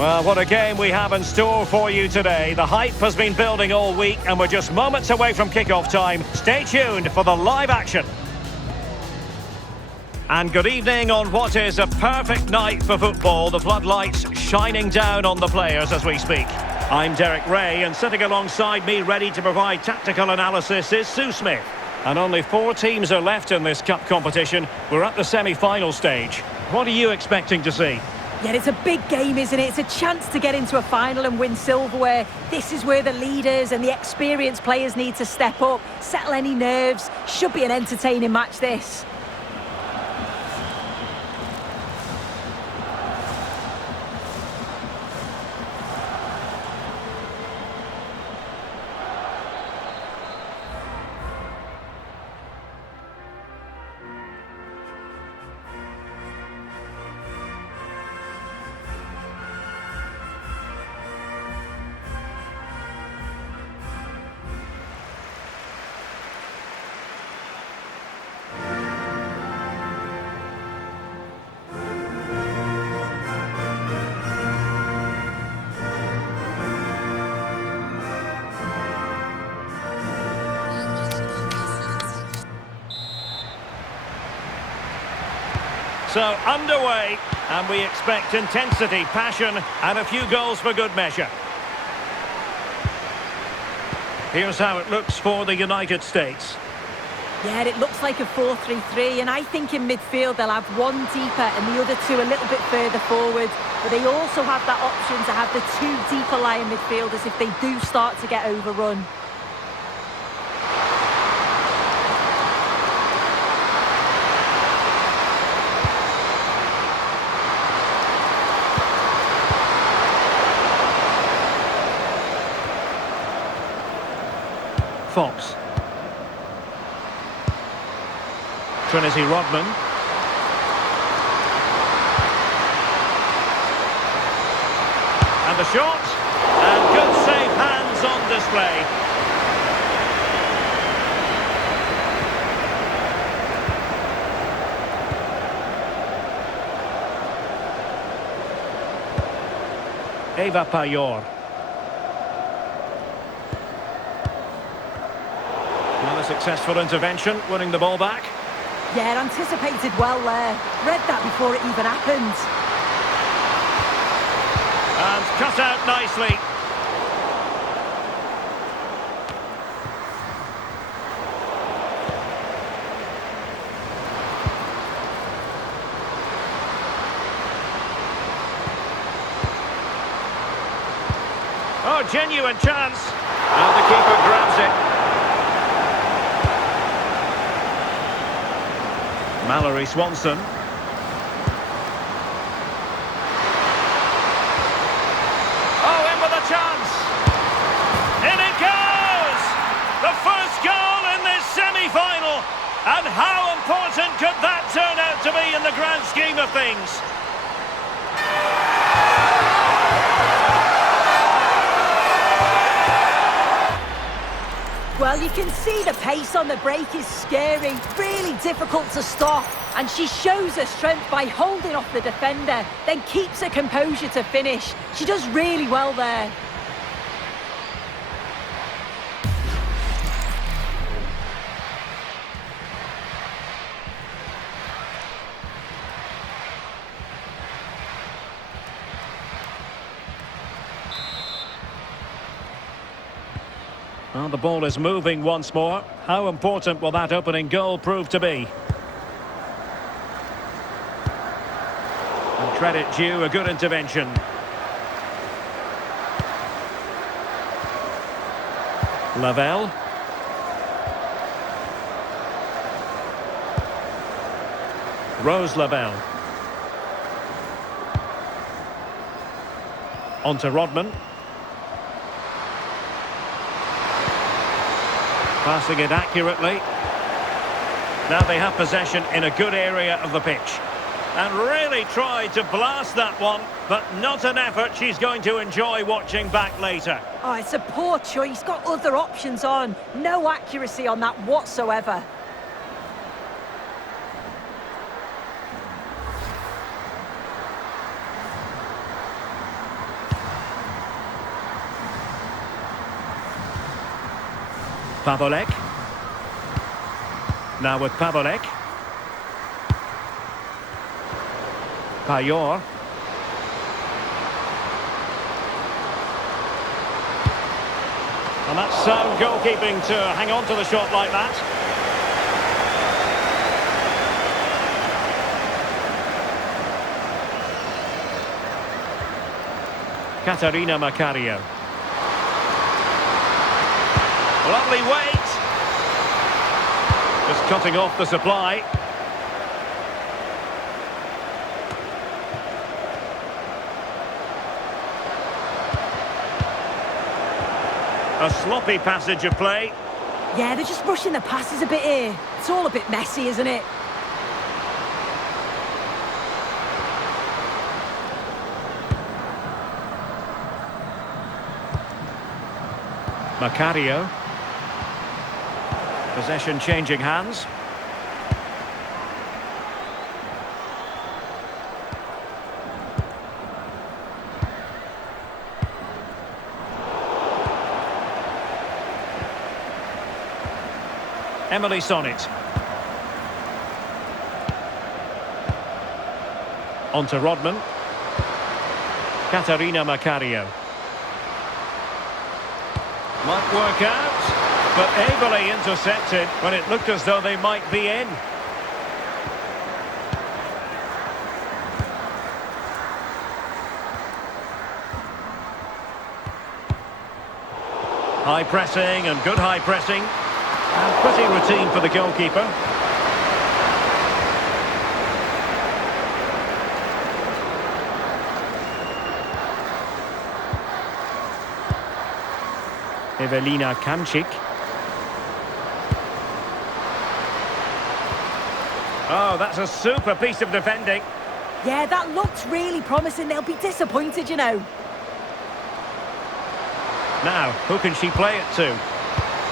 Well, what a game we have in store for you today. The hype has been building all week and we're just moments away from kick-off time. Stay tuned for the live action. And good evening on what is a perfect night for football. The floodlights shining down on the players as we speak. I'm Derek Ray, and sitting alongside me ready to provide tactical analysis is Sue Smith. And only 4 teams are left in this cup competition. We're at the semi-final stage. What are you expecting to see? Yeah, it's a big game, isn't it? It's a chance to get into a final and win silverware. This is where the leaders and the experienced players need to step up, settle any nerves. Should be an entertaining match, this. So, underway, and we expect intensity, passion, and a few goals for good measure. Here's how it looks for the United States. Yeah, it looks like a 4-3-3, and I think in midfield they'll have one deeper and the other 2 a little bit further forward. But they also have that option to have the 2 deeper lying midfielders if they do start to get overrun. Fox. Trinity Rodman. And the shot. And good safe hands on display. Eva Payor. Another successful intervention, winning the ball back. Yeah, anticipated well there. Read that before it even happened. And cut out nicely. Oh, genuine chance. And the keeper grabs it. Mallory Swanson. Oh, in with a chance. In it goes! The first goal in this semi-final. And how important could that turn out to be in the grand scheme of things? Well, you can see the pace on the break is scary, really difficult to stop. And she shows her strength by holding off the defender, then keeps her composure to finish. She does really well there. Well, the ball is moving once more. How important will that opening goal prove to be? And credit due, a good intervention. Lavelle. Rose Lavelle. On to Rodman. Passing it accurately. Now they have possession in a good area of the pitch. And really tried to blast that one, but not an effort she's going to enjoy watching back later. Oh, it's a poor choice. Got other options on. No accuracy on that whatsoever. Pavolek. Now with Pavolek. Payor. And that's sound goalkeeping to hang on to the shot like that. Catarina Macario. Lovely weight. Just cutting off the supply. A sloppy passage of play. Yeah, they're just rushing the passes a bit here. It's all a bit messy, isn't it? Macario. Possession changing hands. Emily Sonnet. On to Rodman. Catarina Macario. Might work out, but ably intercepted when it looked as though they might be in. High pressing and good high pressing. And pretty routine for the goalkeeper. Evelina Kamczyk. Oh, that's a super piece of defending. Yeah, that looks really promising. They'll be disappointed, you know. Now, who can she play it to?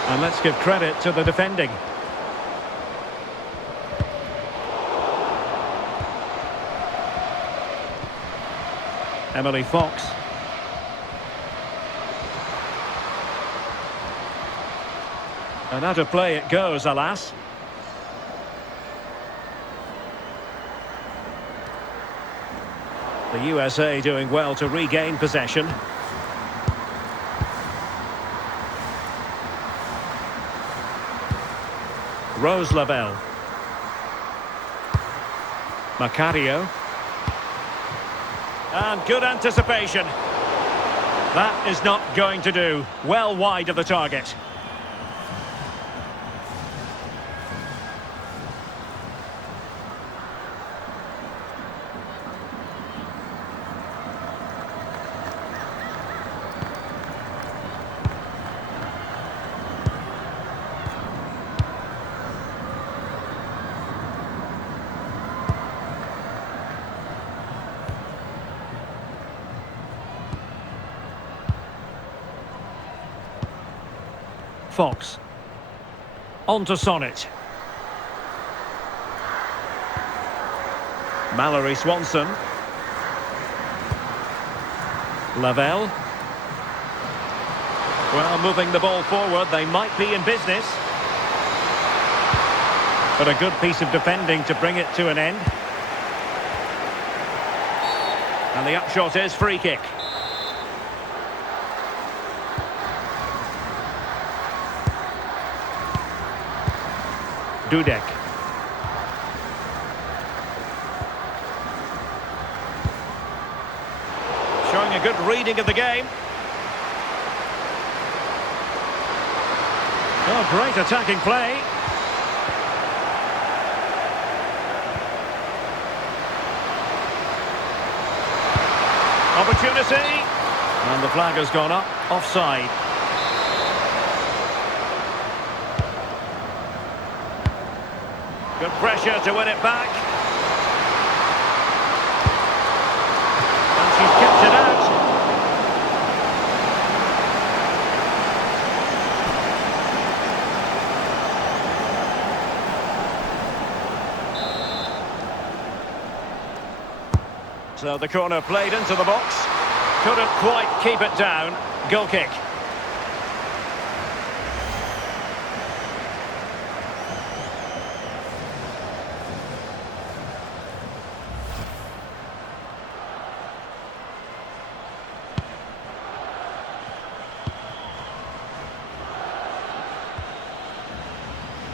And let's give credit to the defending. Emily Fox. And out of play it goes, alas. The USA doing well to regain possession. Rose Lavelle. Macario. And good anticipation. That is not going to do. Well wide of the target. Fox. On to Sonnet. Mallory Swanson. Lavelle. Well, moving the ball forward, they might be in business. But a good piece of defending to bring it to an end. And the upshot is free kick. Dudek. Showing a good reading of the game. Oh, great attacking play. Opportunity. And the flag has gone up. Offside. Good pressure to win it back. And she's kept it out. So the corner played into the box. Couldn't quite keep it down. Goal kick.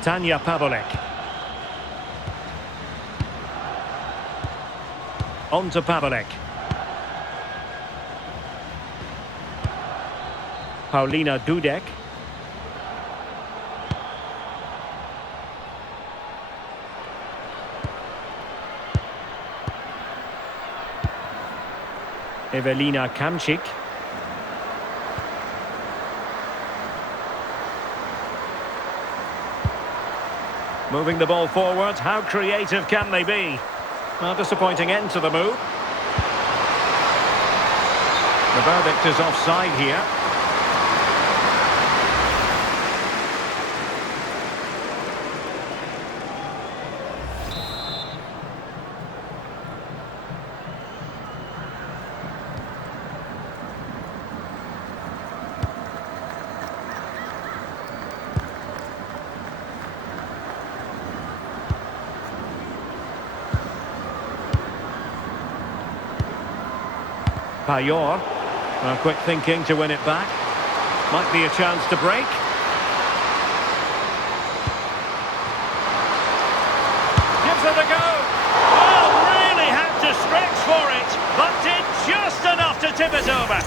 Tanja Pavlik. On to Pavlik. Paulina Dudek. Evelina Kamčík. Moving the ball forward, how creative can they be? A disappointing end to the move. The verdict is offside here. Payor. Quick thinking to win it back. Might be a chance to break. Gives it a go. Well, really had to stretch for it, but did just enough to tip it over.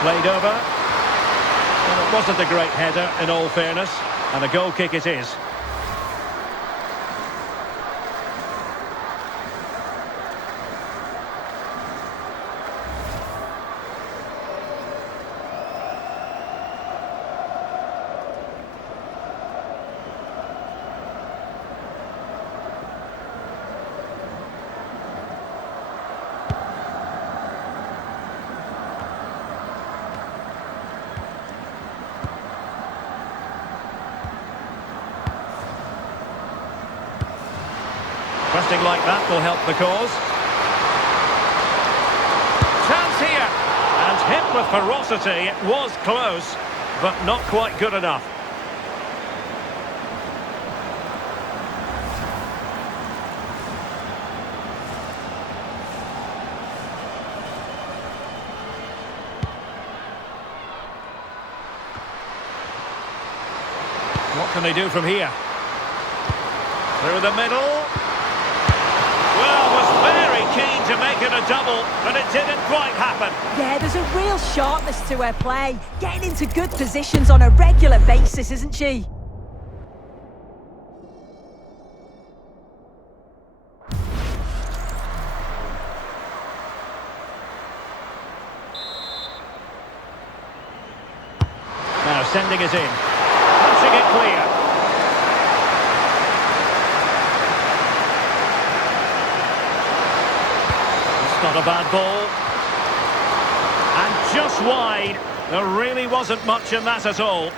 Played over. Well, it wasn't a great header, in all fairness, and a goal kick it is. Pressing like that will help the cause. Chance here. And hit with ferocity. It was close, but not quite good enough. What can they do from here? Through the middle. Well, was very keen to make it a double, but it didn't quite happen. Yeah, there's a real sharpness to her play. Getting into good positions on a regular basis, isn't she? Now sending it in. Punching it clear. Not a bad ball. And just wide. There really wasn't much in that at all.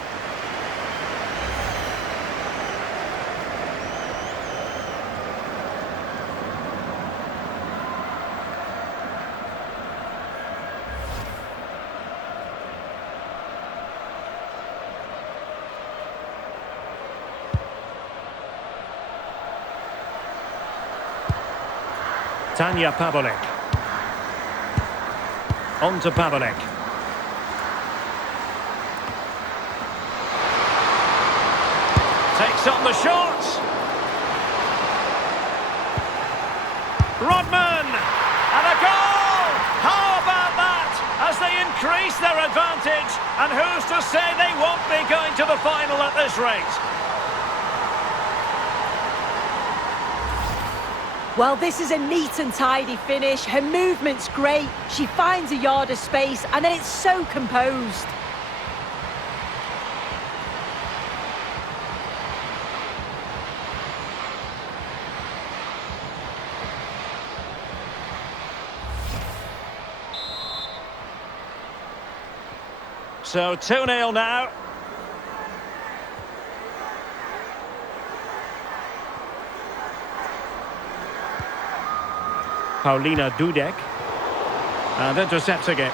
Tanja Pavlik. On to Pavlik. Takes on the shot. Rodman! And a goal! How about that? As they increase their advantage. And who's to say they won't be going to the final at this rate? Well, this is a neat and tidy finish. Her movement's great. She finds a yard of space, and then it's so composed. So 2-0 now. Paulina Dudek. And intercepting it.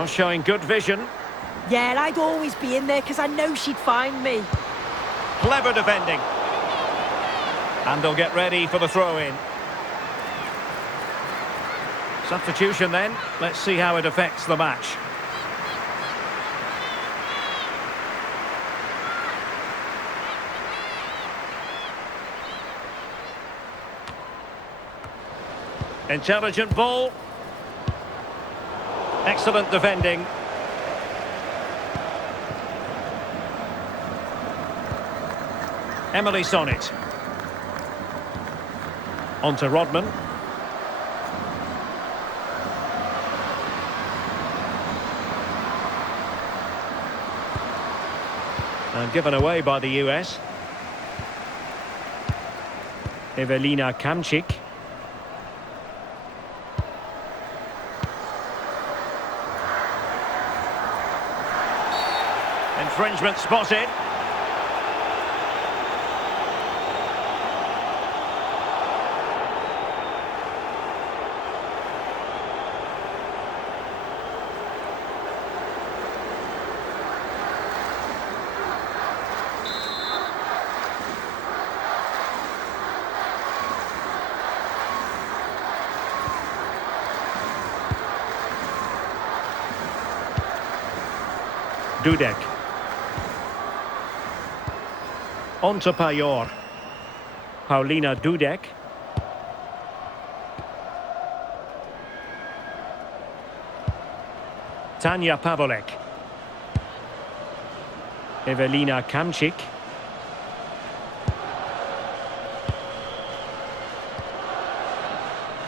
Well, showing good vision. Yeah, and I'd always be in there because I know she'd find me. Clever defending. And they'll get ready for the throw-in. Substitution then. Let's see how it affects the match. Intelligent ball. Excellent defending. Emily Sonnet. On to Rodman. And given away by the US. Evelina Kamczyk. Infringement spotted. Dudek. On to Payor. Paulina Dudek. Tanja Pavolek. Evelina Kamczyk.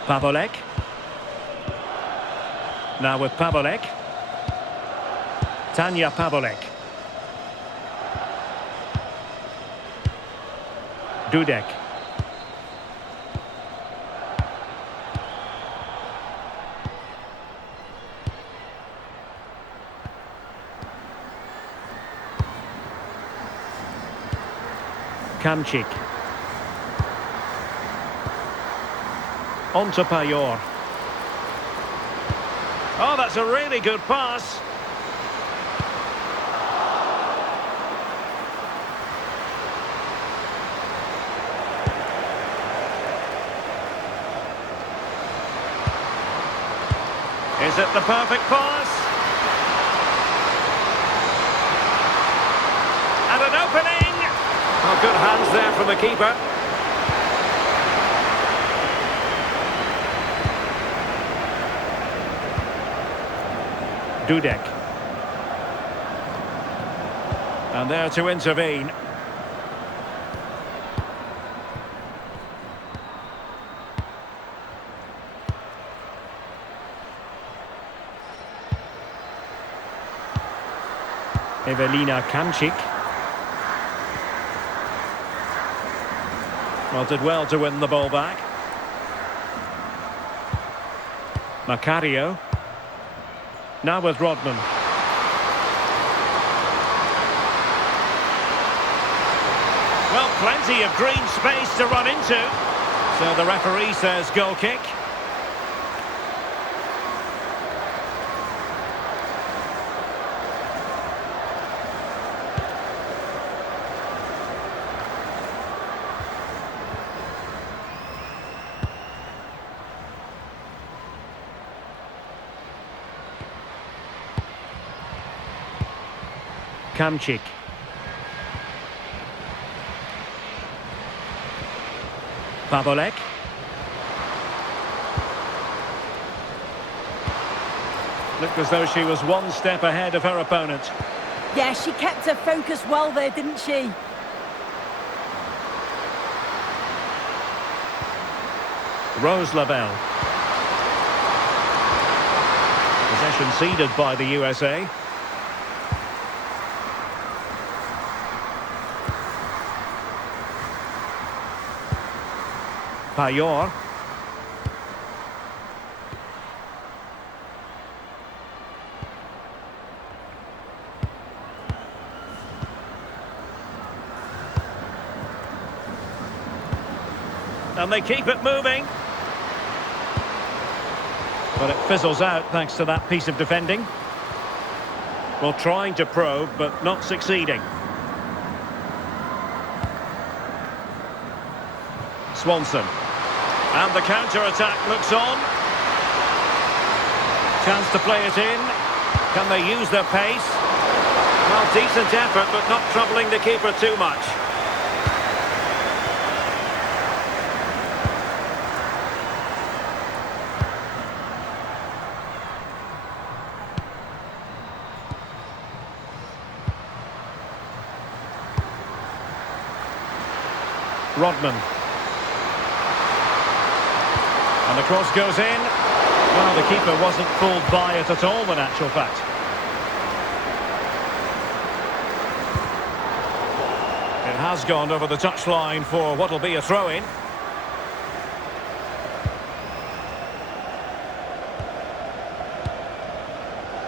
Pavolek. Now with Pavolek. Tanja Pavolek. Dudek. Kamczyk. On to Payor. Oh, that's a really good pass. Is it the perfect pass? And an opening! Oh, good hands there from the keeper. Dudek. And there to intervene. Evelina Kamczyk. Well, did well to win the ball back. Macario. Now with Rodman. Well, plenty of green space to run into. So the referee says goal kick. Kamczyk. Pavolek. Looked as though she was one step ahead of her opponent. Yeah, she kept her focus well there, didn't she? Rose Lavelle. Possession ceded by the USA. Payor. And they keep it moving. But it fizzles out thanks to that piece of defending. Well, trying to probe, but not succeeding. Swanson. And the counter-attack looks on. Chance to play it in. Can they use their pace? Well, decent effort, but not troubling the keeper too much. Rodman. And the cross goes in. Well, the keeper wasn't fooled by it at all, in actual fact. It has gone over the touchline for what will be a throw-in.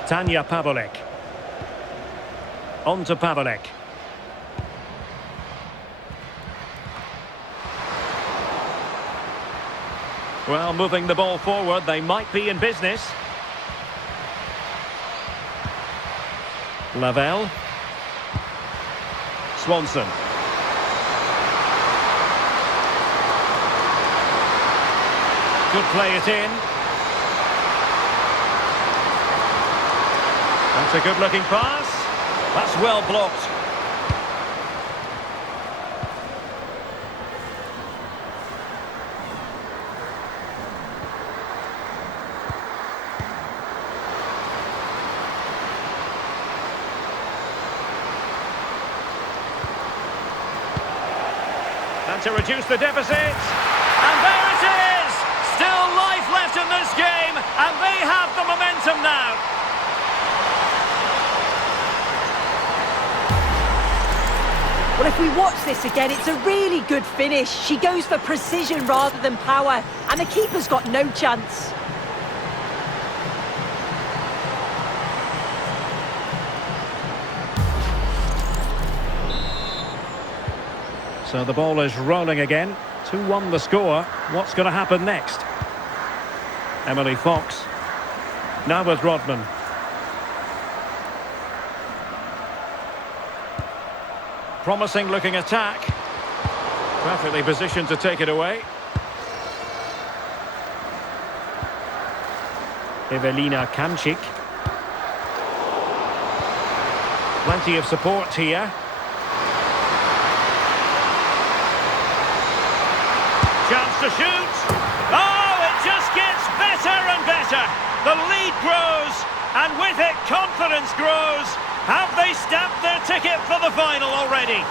Tanja Pavolek. On to Pavolek. Well, moving the ball forward, they might be in business. Lavelle. Swanson. Could play it in. That's a good-looking pass. That's well blocked. And to reduce the deficit. And there it is! Still life left in this game, and they have the momentum now. Well, if we watch this again, it's a really good finish. She goes for precision rather than power, and the keeper's got no chance. So the ball is rolling again. 2-1 the score. What's going to happen next? Emily Fox. Now with Rodman. Promising looking attack. Perfectly positioned to take it away. Evelina Kamczyk. Plenty of support here. Chance to shoot. Oh, it just gets better and better. The lead grows, and with it, confidence grows. Have they stamped their ticket for the final already?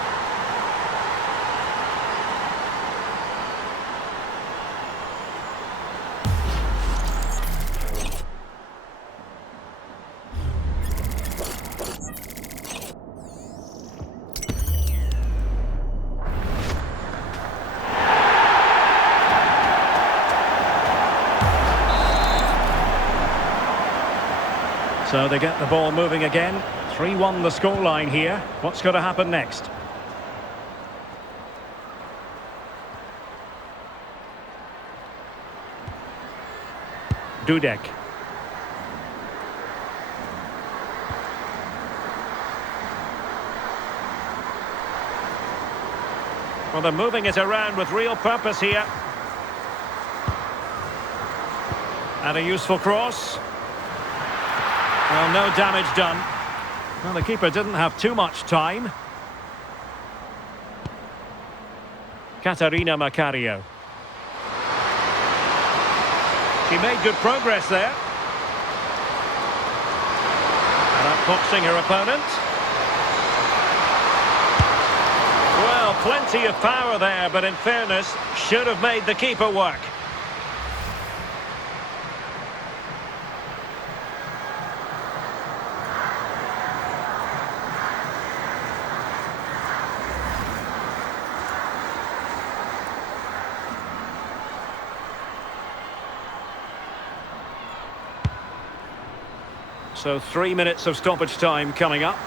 So they get the ball moving again. 3-1 the scoreline here. What's going to happen next? Dudek. Well, they're moving it around with real purpose here. And a useful cross. Well, no damage done. Well, the keeper didn't have too much time. Katarina Macario. She made good progress there. And outboxing her opponent. Well, plenty of power there, but in fairness, should have made the keeper work. So 3 minutes of stoppage time coming up.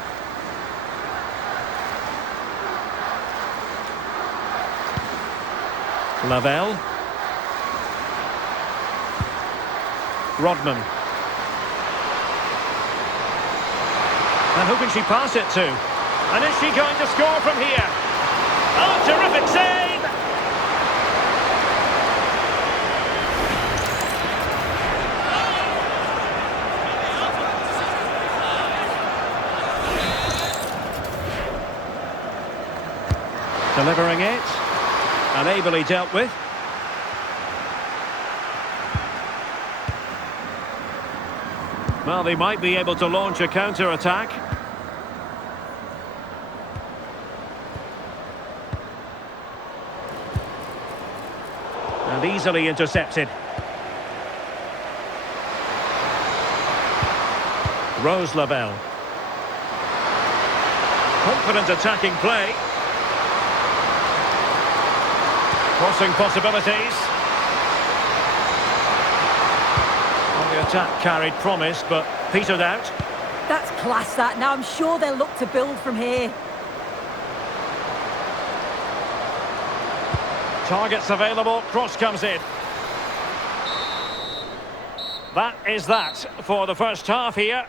Lavelle. Rodman. And who can she pass it to? And is she going to score from here? Oh, terrific save! Delivering it, and ably dealt with. Well, they might be able to launch a counter-attack. And easily intercepted. Rose Lavelle. Confident attacking play. Crossing possibilities. Well, the attack carried promise, but petered out. That's class, that. Now I'm sure they'll look to build from here. Targets available, cross comes in. That is that for the first half here.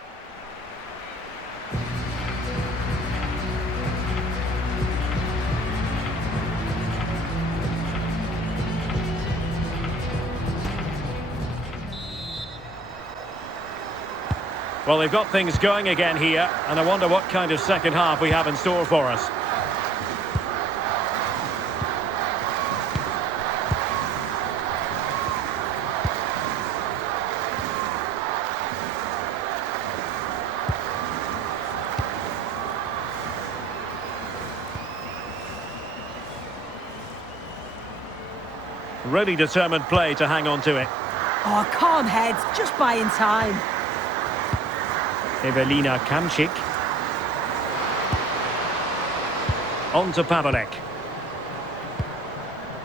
Well, they've got things going again here, and I wonder what kind of second half we have in store for us. Really determined play to hang on to it. Oh, calm heads, just buying time. Evelina Kamczyk. On to Pavlek.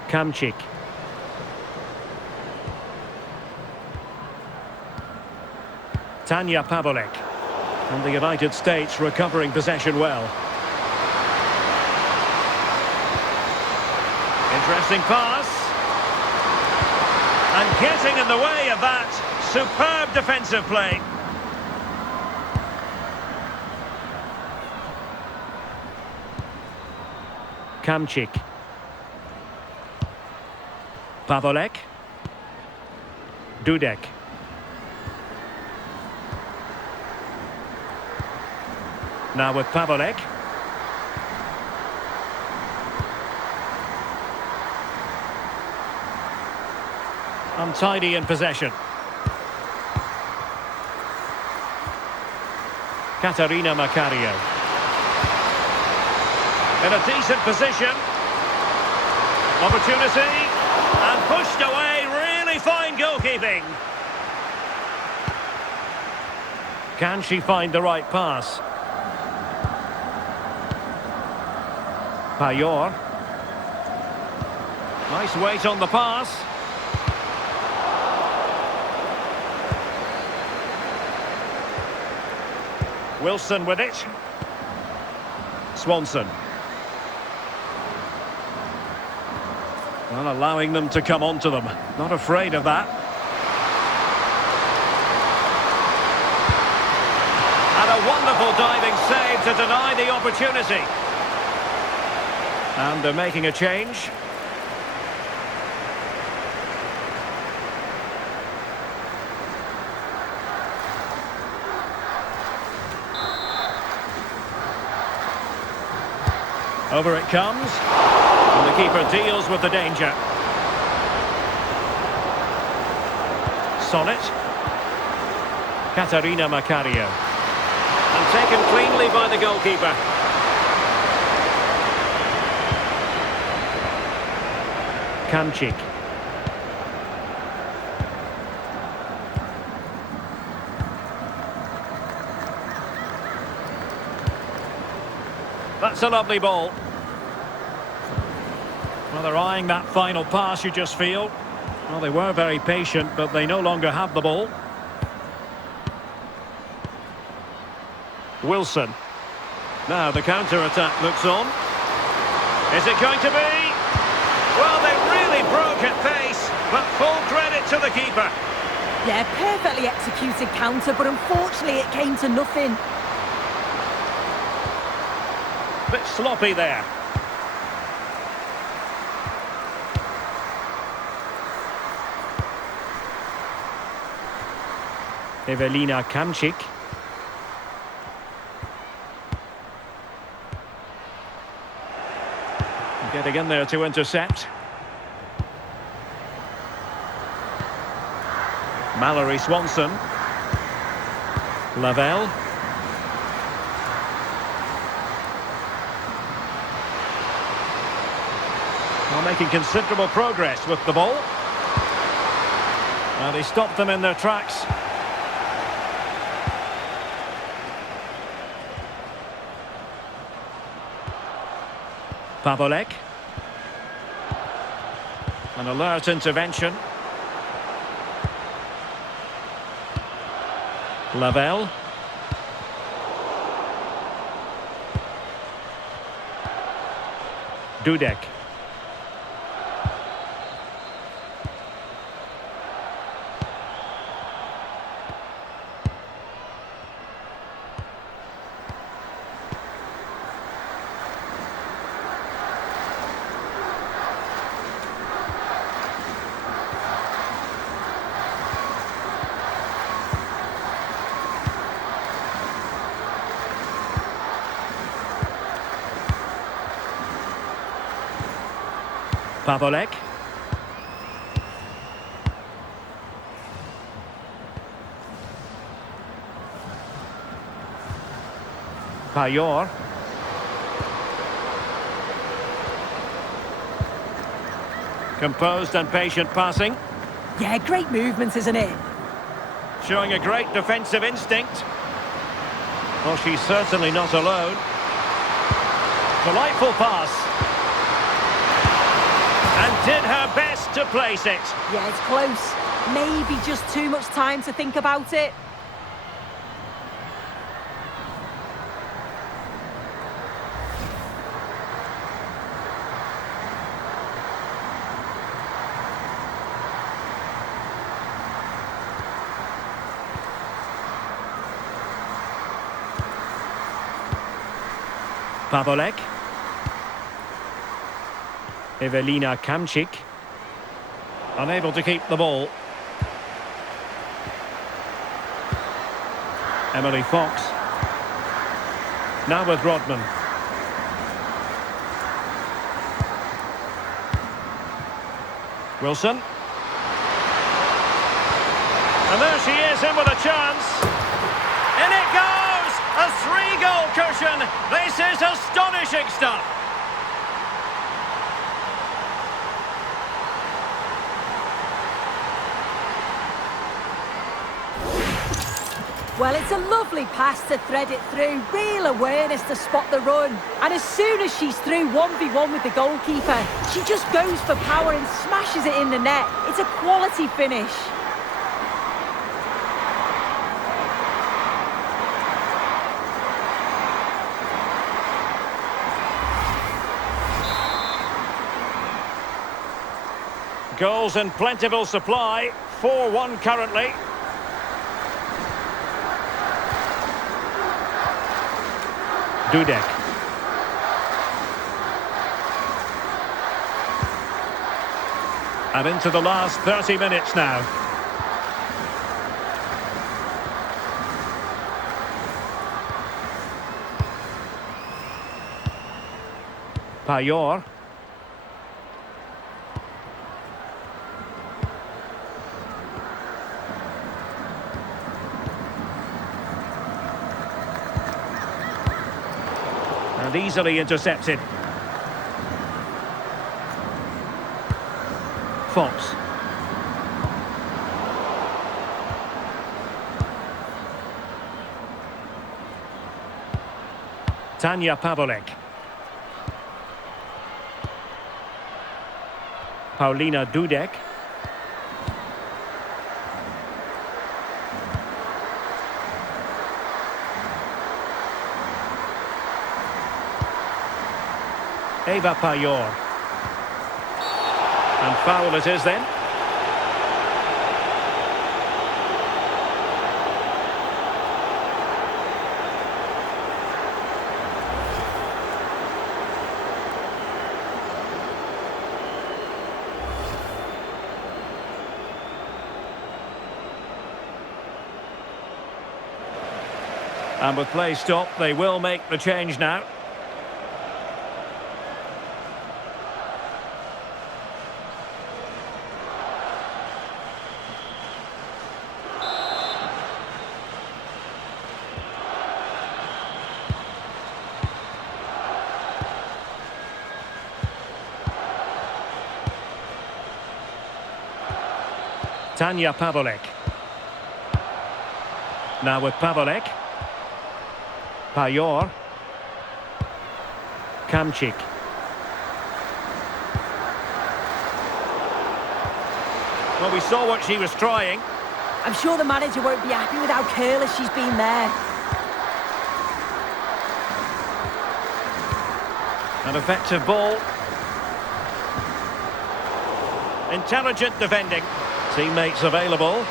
Kamczyk. Tanya Pavlek. And the United States recovering possession well. Interesting pass. And getting in the way of that. Superb defensive play. Kamczyk. Pavlek. Dudek. Now with Pavlek. Untidy in possession. Katarina Macario. In a decent position. Opportunity. And pushed away. Really fine goalkeeping. Can she find the right pass? Payor. Nice weight on the pass. Wilson with it. Swanson. Well, allowing them to come onto them. Not afraid of that. And a wonderful diving save to deny the opportunity. And they're making a change. Over it comes. And the keeper deals with the danger. Sonnet. Katarina Macario. And taken cleanly by the goalkeeper. Kamczyk. That's a lovely ball. Well, they're eyeing that final pass, you just feel. Well, they were very patient, but they no longer have the ball. Wilson. Now the counter-attack looks on. Is it going to be? Well, they really broke at pace, but full credit to the keeper. Yeah, perfectly executed counter, but unfortunately it came to nothing. bit sloppy there. Evelina Kamczyk. Getting in there to intercept. Mallory Swanson. Lavelle. Well, making considerable progress with the ball. And he stopped them in their tracks. Pavolek. An alert intervention. Lavelle. Dudek. Pavolek. Payor. Composed and patient passing. Yeah, great movement, isn't it? Showing a great defensive instinct. Well, she's certainly not alone. Delightful pass. And did her best to place it. Yeah, it's close. Maybe just too much time to think about it. Pavolek. Evelina Kamczyk. Unable to keep the ball. Emily Fox. Now with Rodman. Wilson. And there she is, in with a chance. In it goes! A 3-goal cushion. This is astonishing stuff. Well, it's a lovely pass to thread it through. Real awareness to spot the run. And as soon as she's through 1v1 with the goalkeeper, she just goes for power and smashes it in the net. It's a quality finish. Goals in plentiful supply. 4-1 currently. Dudek. And into the last 30 minutes now. Payor. And easily intercepted. Fox. Tanja Pavolek. Paulina Dudek. Eva Payor. And foul it is then. And with play stopped, they will make the change now. Tanja Pavolek. Now with Pavolek. Pajor. Kamchik. Well, we saw what she was trying. I'm sure the manager won't be happy with how careless she's been there. An effective ball. Intelligent defending. Teammates available.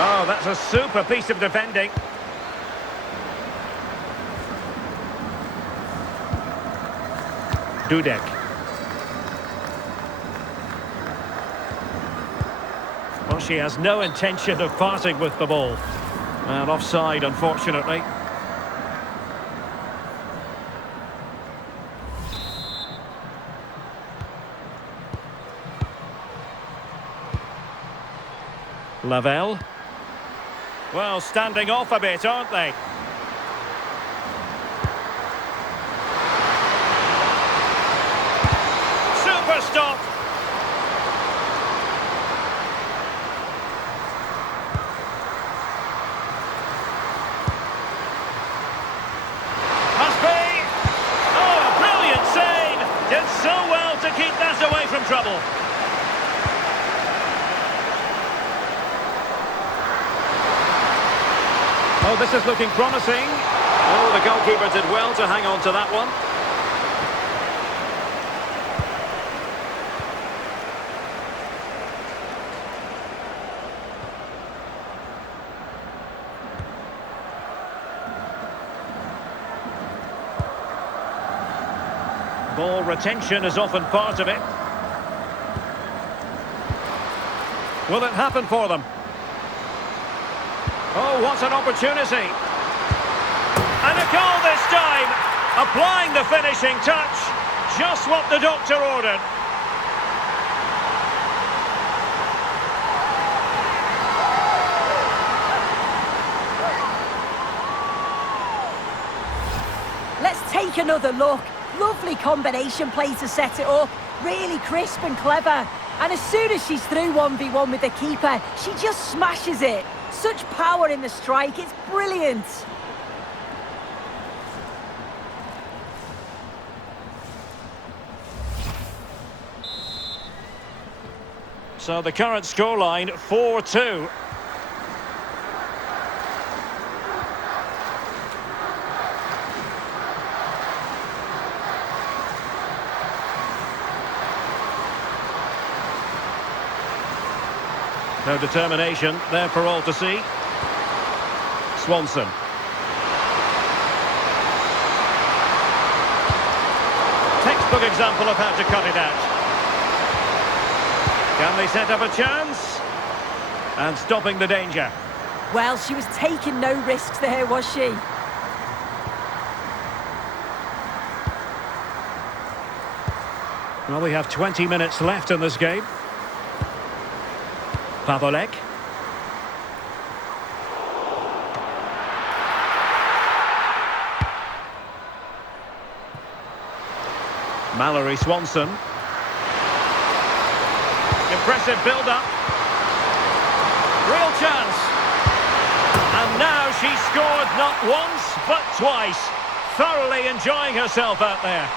Oh, that's a super piece of defending. Dudek. Well, she has no intention of parting with the ball. And offside, unfortunately. Lavelle. Well, standing off a bit, aren't they? Super stop. Must be. Oh, brilliant save. Did so well to keep that away from trouble. Oh, this is looking promising. Oh, the goalkeeper did well to hang on to that one. Ball retention is often part of it. Will it happen for them? Oh, what an opportunity. And a goal this time. Applying the finishing touch. Just what the doctor ordered. Let's take another look. Lovely combination play to set it up. Really crisp and clever. And as soon as she's through 1v1 with the keeper, she just smashes it. Such power in the strike, it's brilliant. So the current scoreline, 4-2. No determination there for all to see. Swanson. Textbook example of how to cut it out. Can they set up a chance? And stopping the danger. Well, she was taking no risks there, was she? Well, we have 20 minutes left in this game. Pavolek. Mallory Swanson. Impressive build-up. Real chance. And now she scored not once, but twice. Thoroughly enjoying herself out there.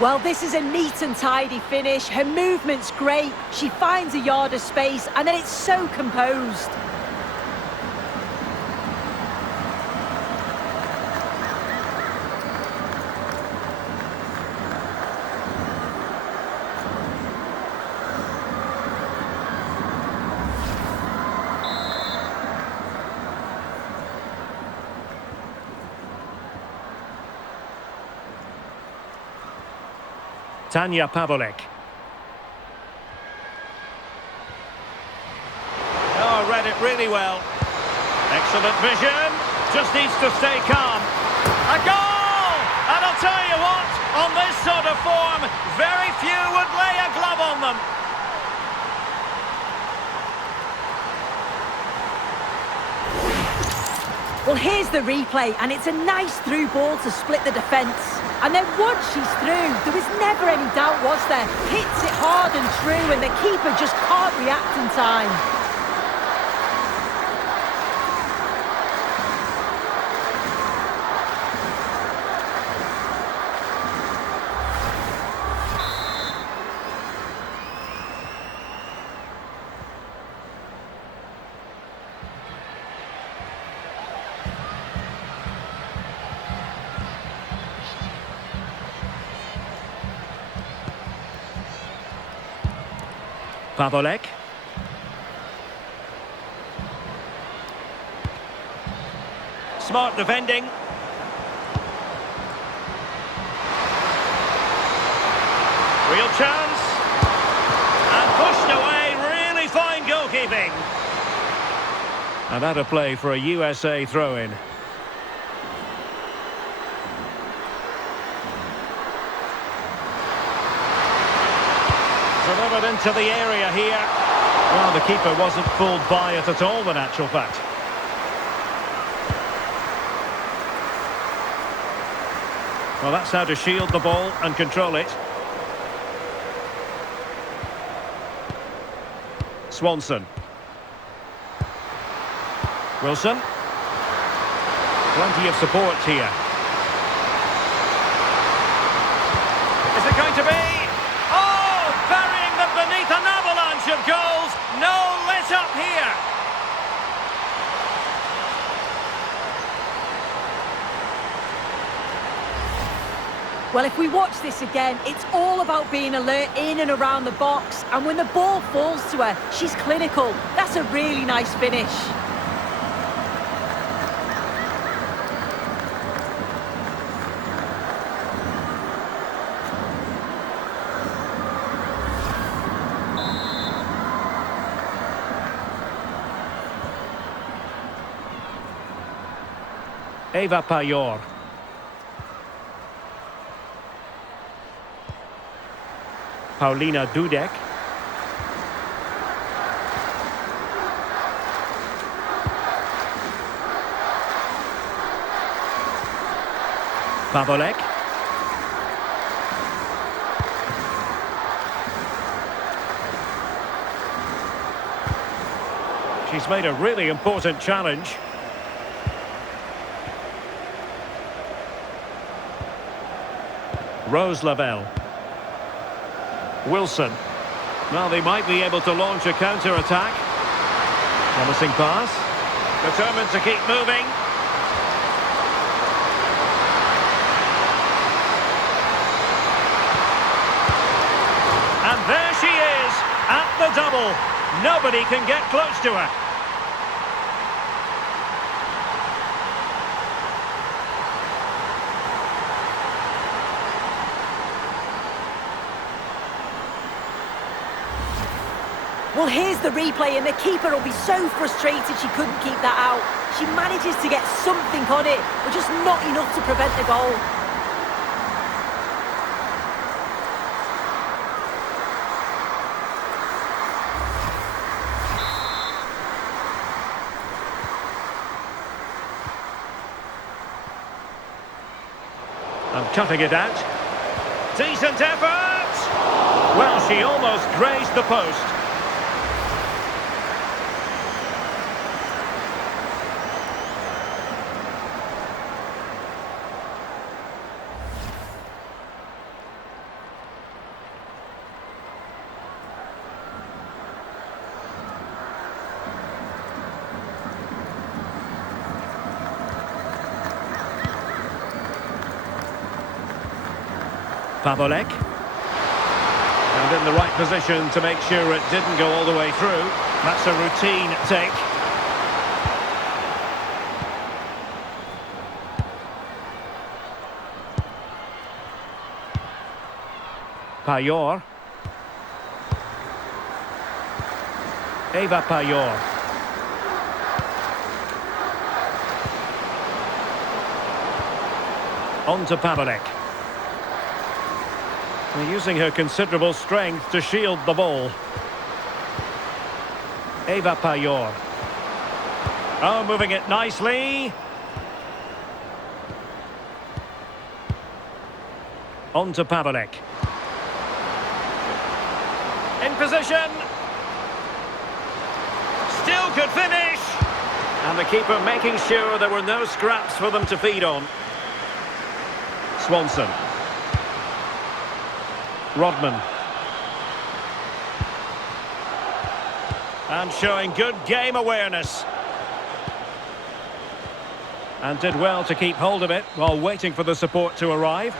Well, this is a neat and tidy finish. Her movement's great. She finds a yard of space, and then it's so composed. Tanja Pavlik. Oh, read it really well. Excellent vision. Just needs to stay calm. A goal! And I'll tell you what, on this sort of form, very few would lay a glove on them. Well, here's the replay, and it's a nice through ball to split the defence. And then once she's through, there was never any doubt, was there? Hits it hard and true, and the keeper just can't react in time. Pavlik. Smart defending. Real chance. And pushed away. Really fine goalkeeping. And that a play for a USA throw-in. Delivered into the area here. Well, the keeper wasn't fooled by it at all, in actual fact. Well, that's how to shield the ball and control it. Swanson. Wilson. Plenty of support here. Is it going to be? Burying them beneath an avalanche of goals. No let up here. Well, if we watch this again, it's all about being alert in and around the box. And when the ball falls to her, she's clinical. That's a really nice finish. Eva Pajor. Paulina Dudek. Pavlik. She's made a really important challenge. Rose Lavelle. Wilson. Well, they might be able to launch a counter-attack. Promising pass. Determined to keep moving. And there she is, at the double. Nobody can get close to her. Well, here's the replay, and the keeper will be so frustrated she couldn't keep that out. She manages to get something on it, but just not enough to prevent the goal. And cutting it out. Decent effort! Well, she almost grazed the post. Pavlik. And in the right position to make sure it didn't go all the way through. That's a routine take. Payor. Eva Payor. On to Pavlik. They're using her considerable strength to shield the ball. Eva Payor. Oh, moving it nicely. On to Pavlik. In position. Still could finish. And the keeper making sure there were no scraps for them to feed on. Swanson. Rodman. And showing good game awareness. And did well to keep hold of it while waiting for the support to arrive.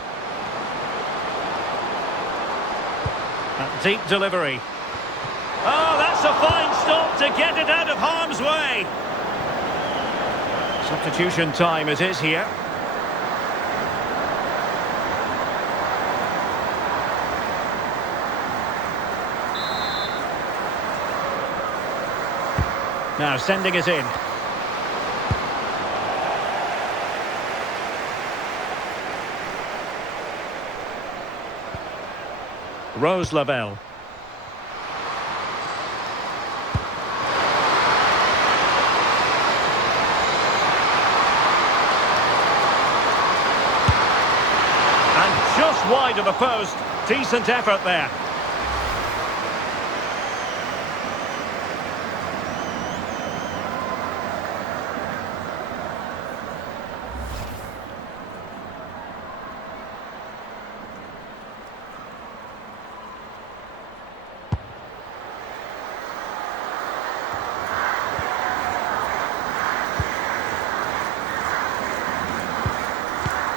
That deep delivery. Oh, that's a fine stop to get it out of harm's way. Substitution time it is here. Now sending it in. Rose Lavelle. And just wide of the post. Decent effort there.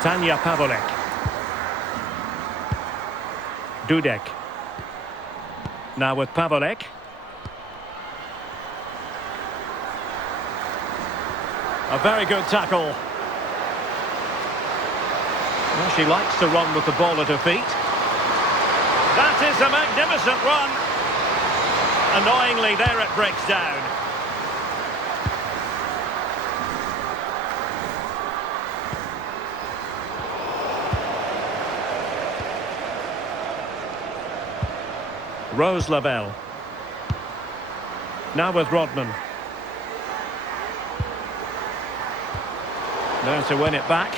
Tanja Pavlik. Dudek. Now with Pavlik. A very good tackle. Well, she likes to run with the ball at her feet. That is a magnificent run. Annoyingly, there it breaks down. Rose Lavelle. Now with Rodman. Now to win it back.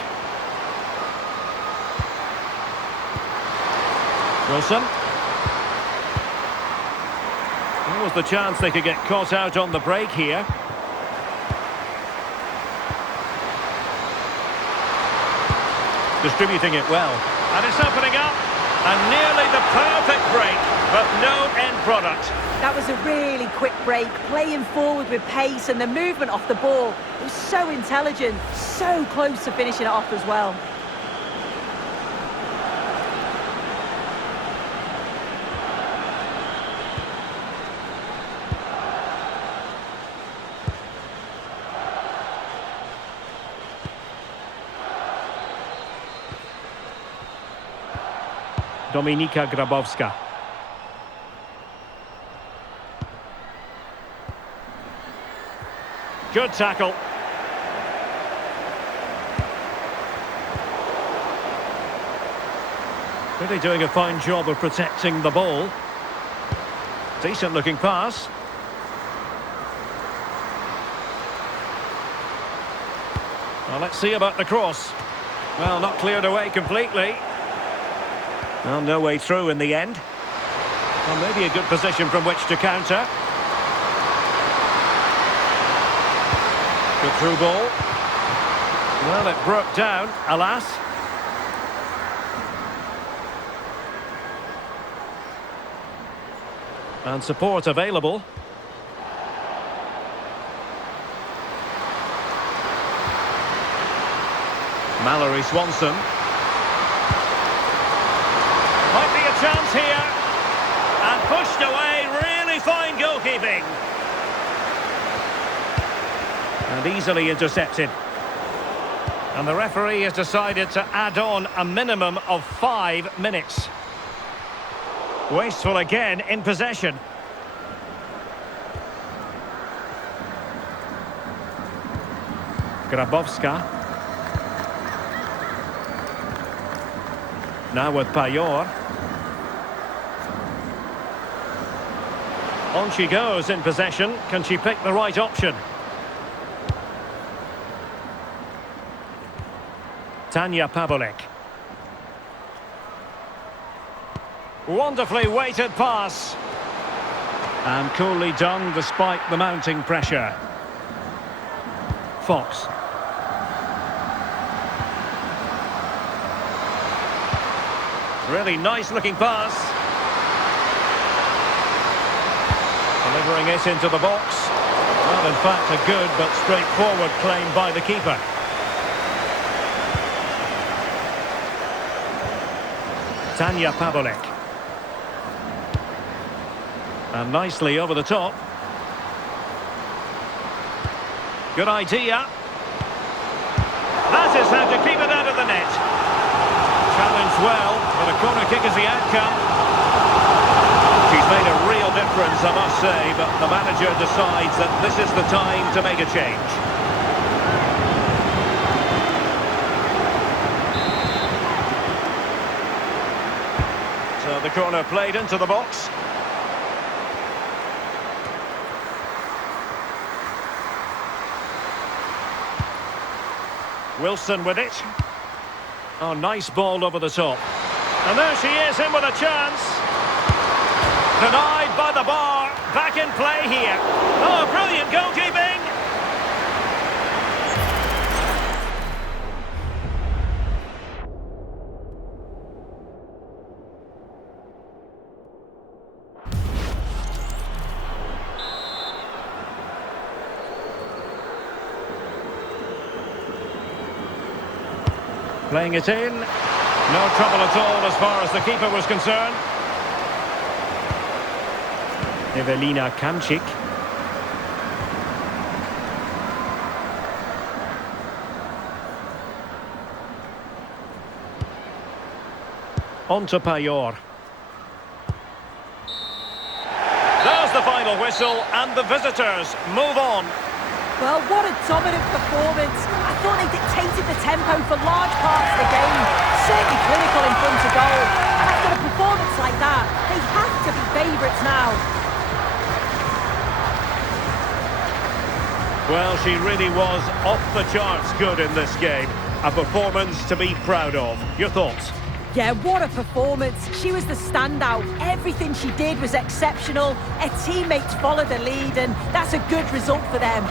Wilson. There was the chance they could get caught out on the break here. Distributing it well. And it's opening up. And nearly the perfect break, but no end product. That was a really quick break, playing forward with pace, and the movement off the ball. It was so intelligent, so close to finishing it off as well. Dominika Grabowska. Good tackle. Really doing a fine job of protecting the ball. Decent looking pass. Well, let's see about the cross. Well, not cleared away completely. Well, no way through in the end. Well, maybe a good position from which to counter. Good through ball. Well, it broke down, alas. And support available. Mallory Swanson. Might be a chance here. And pushed away, really fine goalkeeping. And easily intercepted. And the referee has decided to add on a minimum of 5 minutes. Wasteful again in possession. Grabowska. Now with Payeur. On she goes in possession. Can she pick the right option? Tanja Pavlik. Wonderfully weighted pass. And coolly done despite the mounting pressure. Fox. Really nice looking pass. Delivering it into the box. Well, in fact, a good but straightforward claim by the keeper. Tanja Pavlik. And nicely over the top. Good idea. That is how to keep it out of the net. Challenged well, but a corner kick is the outcome. She's made a real difference, I must say, but the manager decides that this is the time to make a change. So the corner played into the box. Wilson with it. Oh, nice ball over the top. And there she is, in with a chance. Denied by the bar. Back in play here. Oh, brilliant goalkeeping. Playing it in. No trouble at all as far as the keeper was concerned. Evelina Kamczyk. On to Payeur. There's the final whistle, and the visitors move on. Well, what a dominant performance. I thought they dictated the tempo for large parts of the game. Certainly clinical in front of goal. And after a performance like that, they have to be favourites now. Well, she really was off the charts good in this game. A performance to be proud of. Your thoughts? Yeah, what a performance. She was the standout. Everything she did was exceptional. Her teammates followed the lead, and that's a good result for them.